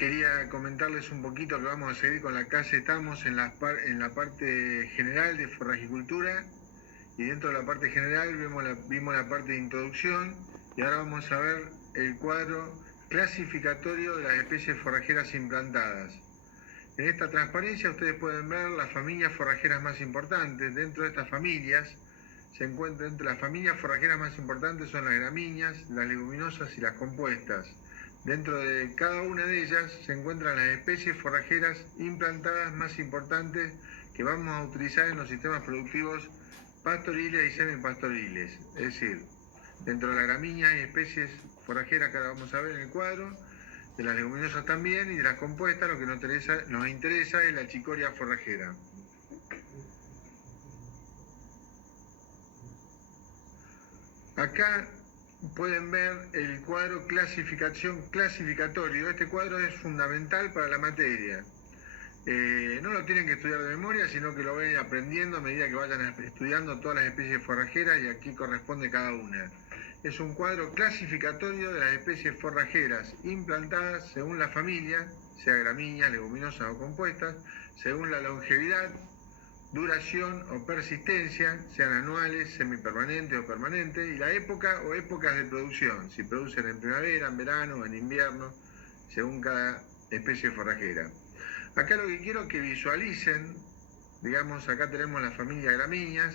Quería comentarles un poquito que vamos a seguir con la calle. Estamos en la parte general de forrajicultura y dentro de la parte general vimos la parte de introducción y ahora vamos a ver el cuadro clasificatorio de las especies forrajeras implantadas. En esta transparencia ustedes pueden ver las familias forrajeras más importantes. Dentro de estas familias se encuentran, entre las familias forrajeras más importantes son las gramíneas, las leguminosas y las compuestas. Dentro de cada una de ellas se encuentran las especies forrajeras implantadas más importantes que vamos a utilizar en los sistemas productivos pastoriles y semipastoriles. Es decir, dentro de la gramínea hay especies forrajeras que ahora vamos a ver en el cuadro, de las leguminosas también, y de las compuestas lo que nos interesa es la chicoria forrajera. Acá pueden ver el cuadro clasificatorio. Este cuadro es fundamental para la materia. No lo tienen que estudiar de memoria, sino que lo ven aprendiendo a medida que vayan estudiando todas las especies forrajeras y aquí corresponde cada una. Es un cuadro clasificatorio de las especies forrajeras implantadas según la familia, sea gramíneas, leguminosas o compuestas, según la longevidad, duración o persistencia, sean anuales, semipermanentes o permanentes, y la época o épocas de producción, si producen en primavera, en verano o en invierno, según cada especie forrajera. Acá lo que quiero es que visualicen, digamos, acá tenemos la familia gramíneas,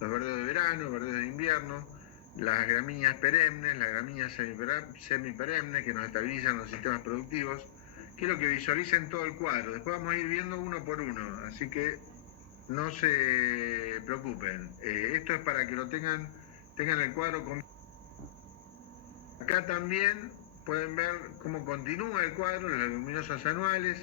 los verdeos de verano, verdeos de invierno, las gramíneas perennes, las gramíneas semiperennes que nos estabilizan los sistemas productivos. Quiero que visualicen todo el cuadro, después vamos a ir viendo uno por uno, así que no se preocupen. Esto es para que lo tengan el cuadro con... Acá también pueden ver cómo continúa el cuadro, las leguminosas anuales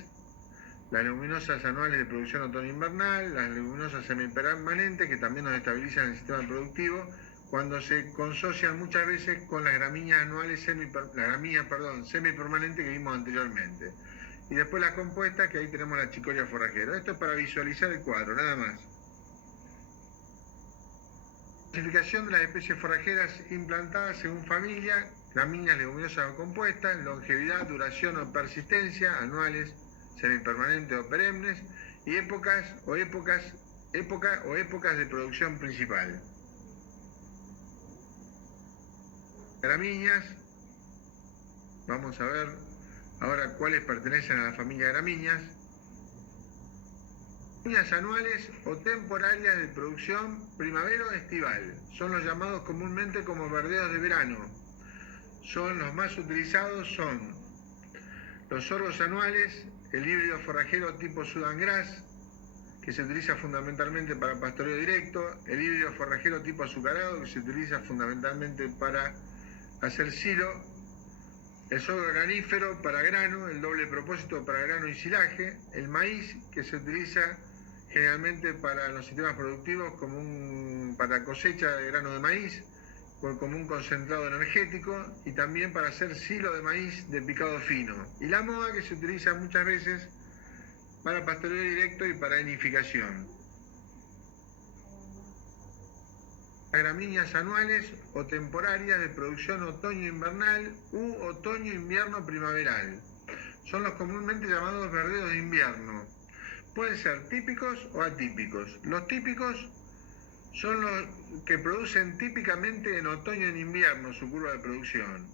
de producción otoño-invernal, las leguminosas semipermanentes que también nos estabilizan el sistema productivo cuando se consocian muchas veces con las gramíneas anuales, semipermanentes que vimos anteriormente. Y después las compuestas, que ahí tenemos la chicoria forrajera. Esto es para visualizar el cuadro, nada más. Clasificación de las especies forrajeras implantadas según familia, gramíneas, leguminosas o compuestas, longevidad, duración o persistencia, anuales, semipermanentes o perennes, y épocas de producción principal. Gramíneas, vamos a ver ahora cuáles pertenecen a la familia gramíneas. Gramíneas anuales o temporarias de producción primavero-estival. Son los llamados comúnmente como verdeos de verano. Son los más utilizados, son los sorgos anuales, el híbrido forrajero tipo Sudan Grass, que se utiliza fundamentalmente para pastoreo directo, el híbrido forrajero tipo azucarado, que se utiliza fundamentalmente para hacer silo, el sorgo granífero para grano, el doble propósito para grano y silaje, el maíz, que se utiliza generalmente para los sistemas productivos para cosecha de grano de maíz, como un concentrado energético, y también para hacer silo de maíz de picado fino. Y la moa, que se utiliza muchas veces para pastoreo directo y para inificación. Gramíneas anuales o temporarias de producción otoño-invernal u otoño-invierno primaveral. Son los comúnmente llamados verdeos de invierno. Pueden ser típicos o atípicos. Los típicos son los que producen típicamente en otoño y en invierno su curva de producción.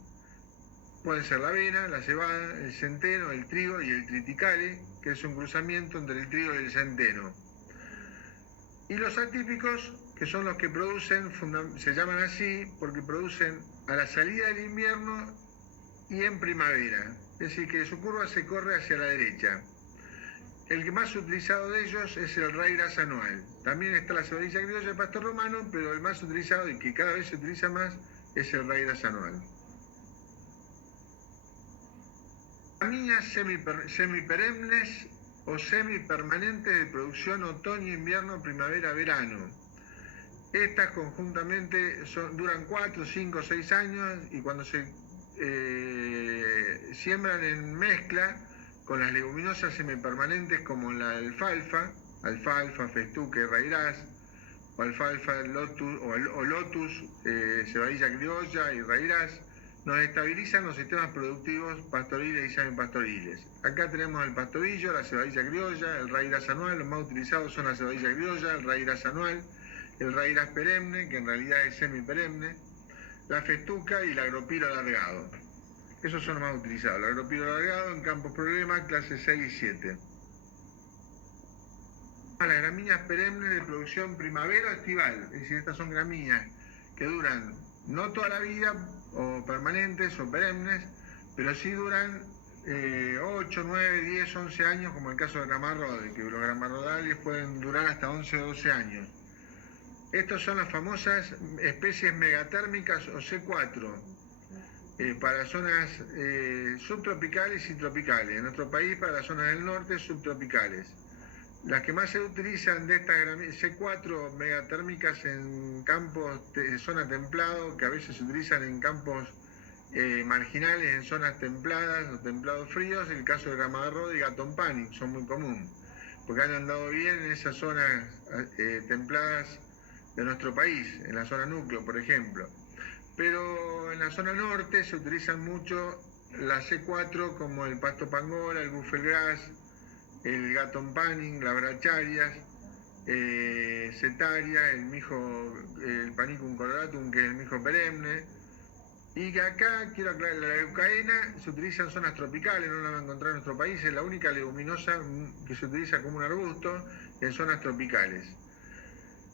Pueden ser la avena, la cebada, el centeno, el trigo y el triticale, que es un cruzamiento entre el trigo y el centeno. Y los atípicos, que son los que producen, se llaman así porque producen a la salida del invierno y en primavera. Es decir, que su curva se corre hacia la derecha. El que más utilizado de ellos es el ryegrass anual. También está la cebadilla criolla de pastor romano, pero el más utilizado y que cada vez se utiliza más es el ryegrass anual. Gramíneas semiperennes o semipermanentes de producción otoño, invierno, primavera, verano. Estas conjuntamente duran 4, 5, 6 años y cuando se siembran en mezcla con las leguminosas semipermanentes como la alfalfa, festuque, ryegrass, o alfalfa, lotus, cebadilla criolla y ryegrass, nos estabilizan los sistemas productivos pastoriles y semipastoriles. Acá tenemos el pastobillo, la cebadilla criolla, el raíraz anual. Los más utilizados son la cebadilla criolla, el raíraz anual, el raíraz perenne, que en realidad es semiperenne, la festuca y el agropiro alargado. Esos son los más utilizados. El agropiro alargado en campos problema, clase 6 y 7. Las gramíneas perennes de producción primavera o estival. Es decir, estas son gramíneas que duran no toda la vida, o permanentes o perennes, pero sí duran 8, 9, 10, 11 años, como el caso del gramarrode, que los gramarrodales pueden durar hasta 11 o 12 años. Estas son las famosas especies megatérmicas o C4, para zonas subtropicales y tropicales. En nuestro país, para las zonas del norte, subtropicales. Las que más se utilizan de estas C4 megatérmicas en campos de zona templado, que a veces se utilizan en campos marginales, en zonas templadas o templados fríos, el caso de gramarrode y gatón panic son muy comunes, porque han andado bien en esas zonas templadas de nuestro país, en la zona núcleo, por ejemplo. Pero en la zona norte se utilizan mucho las C4 como el pasto pangola, el buffelgrass, el gatón panning, las bracharias, cetaria, el panicum coloratum, que es el mijo perenne. Y que acá, quiero aclarar, la leucaena se utiliza en zonas tropicales, no la van a encontrar en nuestro país, es la única leguminosa que se utiliza como un arbusto en zonas tropicales.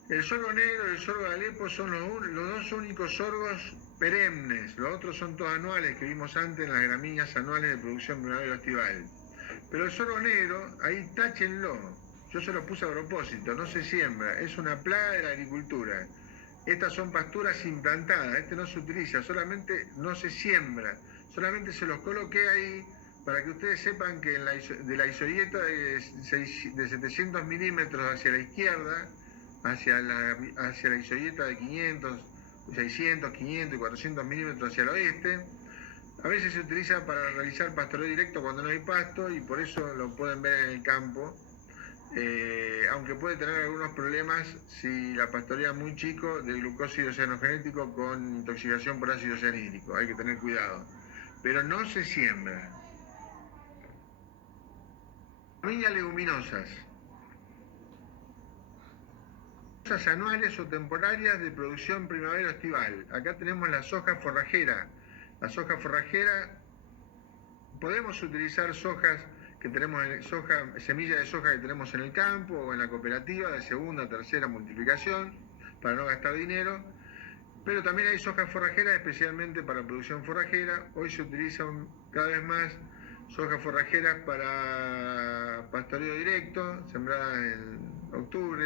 El sorgo negro y el sorgo de Alepo son los dos únicos sorgos perennes, los otros son todos anuales que vimos antes en las gramíneas anuales de producción primavera estival. Pero el sorgo negro, ahí táchenlo, yo se lo puse a propósito, no se siembra, es una plaga de la agricultura. Estas son pasturas implantadas, este no se utiliza, solamente no se siembra, solamente se los coloqué ahí para que ustedes sepan que de la isoieta de 700 milímetros hacia la izquierda, hacia la isoieta de 500, 600, 500 y 400 milímetros hacia el oeste, a veces se utiliza para realizar pastoreo directo cuando no hay pasto y por eso lo pueden ver en el campo, aunque puede tener algunos problemas si la pastorea muy chico de glucósido cianogenético con intoxicación por ácido cianhídrico, hay que tener cuidado, pero no se siembra. Gramíneas leguminosas. Anuales o temporarias de producción primavera estival. Acá tenemos la soja forrajera. La soja forrajera, podemos utilizar sojas que tenemos semillas de soja que tenemos en el campo o en la cooperativa de segunda o tercera multiplicación para no gastar dinero, pero también hay soja forrajera especialmente para producción forrajera. Hoy se utilizan cada vez más sojas forrajeras para pastoreo directo, sembradas en octubre,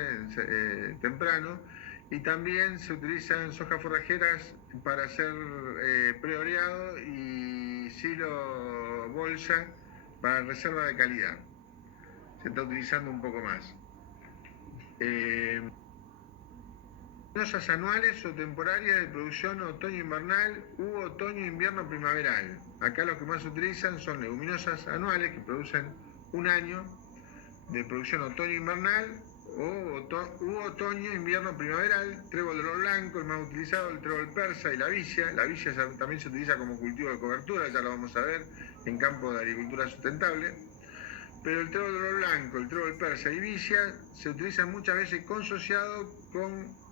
temprano, y también se utilizan sojas forrajeras para hacer preoreado y silo bolsa para reserva de calidad. Se está utilizando un poco más. Leguminosas anuales o temporarias de producción otoño-invernal u otoño-invierno primaveral. Acá lo que más se utilizan son leguminosas anuales que producen un año de producción otoño-invernal u otoño-invierno primaveral. Trébol de oro blanco, el más utilizado, el trébol persa y la villa. La villa también se utiliza como cultivo de cobertura, ya lo vamos a ver en campo de agricultura sustentable. Pero el trébol de oro blanco, el trébol persa y villa se utilizan muchas veces consociado con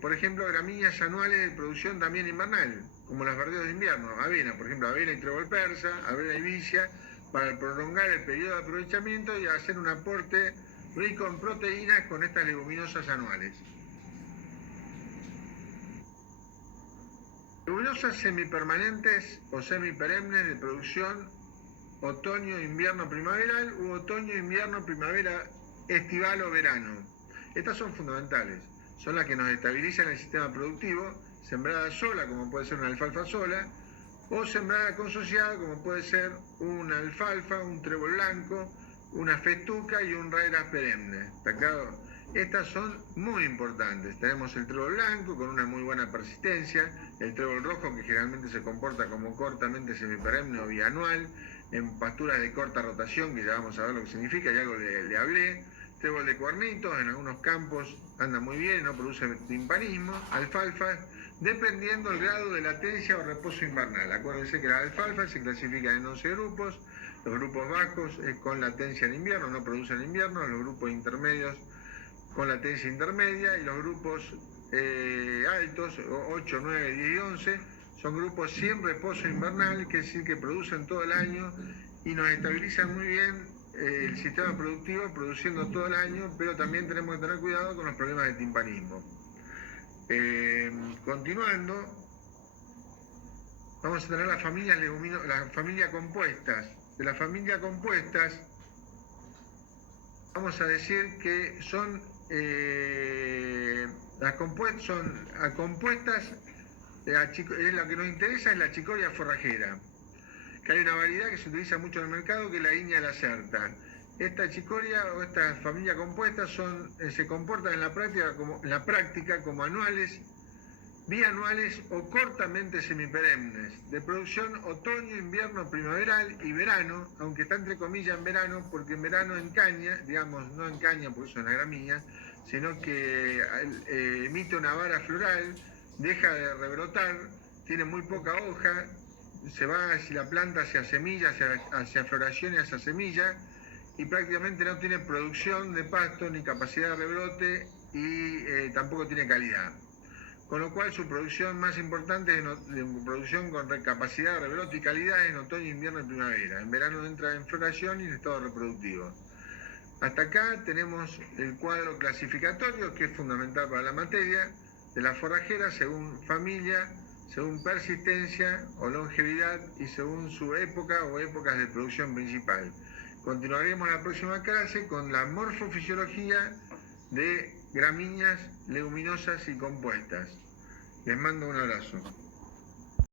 por ejemplo, gramíneas anuales de producción también invernal, como las verdeos de invierno, avena, por ejemplo, avena y trébol persa, avena y villa, para prolongar el periodo de aprovechamiento y hacer un aporte rico en proteínas con estas leguminosas anuales. Leguminosas semipermanentes o semiperennes de producción otoño, invierno, primaveral u otoño, invierno, primavera, estival o verano. Estas son fundamentales. Son las que nos estabilizan el sistema productivo, sembrada sola, como puede ser una alfalfa sola, o sembrada consociada, como puede ser una alfalfa, un trébol blanco, una festuca y un raíraz perenne. ¿Está claro? Estas son muy importantes. Tenemos el trébol blanco con una muy buena persistencia, el trébol rojo que generalmente se comporta como cortamente semiperenne o bianual, en pasturas de corta rotación, que ya vamos a ver lo que significa, y algo le hablé. Trébol de cuernitos, en algunos campos anda muy bien, no produce timpanismo. Alfalfa, dependiendo del grado de latencia o reposo invernal. Acuérdense que la alfalfa se clasifica en 11 grupos, los grupos bajos con latencia en invierno, no producen en invierno, los grupos intermedios con latencia intermedia y los grupos altos, 8, 9, 10 y 11, son grupos sin reposo invernal, que es decir, que producen todo el año y nos estabilizan muy bien el sistema productivo, produciendo todo el año, pero también tenemos que tener cuidado con los problemas de timpanismo. Continuando, vamos a tener las familias las familias compuestas. De las familias compuestas, vamos a decir que son las compuestas, lo que nos interesa es la chicoria forrajera, que hay una variedad que se utiliza mucho en el mercado, que es la Iña lacerta. Esta chicoria o esta familia compuesta se comportan en la práctica como anuales, bianuales o cortamente semiperennes, de producción otoño, invierno, primaveral y verano, aunque está entre comillas en verano, porque en verano encaña, digamos, no encaña porque es una gramínea, sino que emite una vara floral, deja de rebrotar, tiene muy poca hoja, se va hacia la planta, hacia semilla, hacia floración y hacia semilla, y prácticamente no tiene producción de pasto ni capacidad de rebrote y tampoco tiene calidad. Con lo cual su producción más importante es producción con capacidad de rebrote y calidad en otoño, invierno y primavera. En verano entra en floración y en estado reproductivo. Hasta acá tenemos el cuadro clasificatorio, que es fundamental para la materia, de la forrajera según familia, según persistencia o longevidad y según su época o épocas de producción principal. Continuaremos la próxima clase con la morfofisiología de gramíneas, leguminosas y compuestas. Les mando un abrazo.